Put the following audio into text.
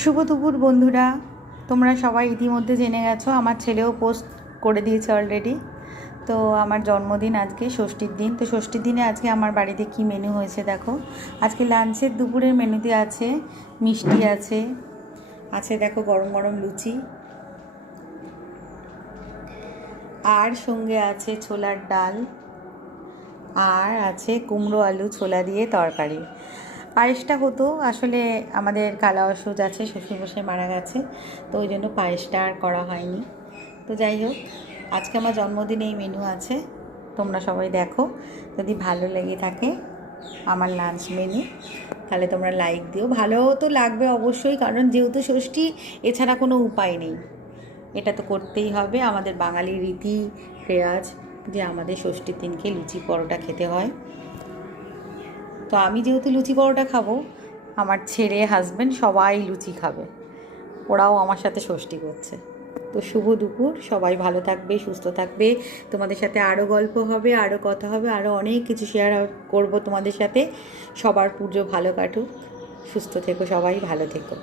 শুভ দুপুর বন্ধুরা, তোমরা সবাই ইতিমধ্যে জেনে গেছো, আমার ছেলেও পোস্ট করে দিয়েছে অলরেডি। তো আমার জন্মদিন আজকে, ষষ্ঠীর দিন। তো ষষ্ঠীর দিনে আজকে আমার বাড়িতে কি মেনু হয়েছে দেখো। আজকে লাঞ্চের দুপুরের মেনুতে আছে মিষ্টি, আছে দেখো গরম গরম লুচি, আর সঙ্গে আছে ছোলার ডাল, আর আছে কুমড়ো আলু ছোলা দিয়ে তরকারি। পায়েসটা হতো, আসলে আমাদের কালা অসুখ আছে, শ্বশুরমশাই মারা গেছে, তো ওই জন্য পায়েসটা আর করা হয়নি। তো যাই হোক, আজকে আমার জন্মদিনে এই মেনু আছে, তোমরা সবাই দেখো। যদি ভালো লেগে থাকে আমার লাঞ্চ মেনু, তাহলে তোমরা লাইক দিও। ভালো তো লাগবে অবশ্যই, কারণ যেহেতু ষষ্ঠী, এছাড়া কোনো উপায় নেই, এটা তো করতেই হবে। আমাদের বাঙালির রীতি রেওয়াজ যে আমাদের ষষ্ঠীর দিনকে লুচি পরোটা খেতে হয়। তো আমি যেহেতু লুচি পরোটা খাবো, আমার ছেলে হাজব্যান্ড সবাই লুচি খাবে, ওরাও আমার সাথে ষষ্ঠী করছে। তো শুভ দুপুর, সবাই ভালো থাকবে, সুস্থ থাকবে। তোমাদের সাথে আরও গল্প হবে, আরও কথা হবে, আরও অনেক কিছু শেয়ার করব তোমাদের সাথে। সবার পুজো ভালো কাটুক, সুস্থ থেকো, সবাই ভালো থেকো।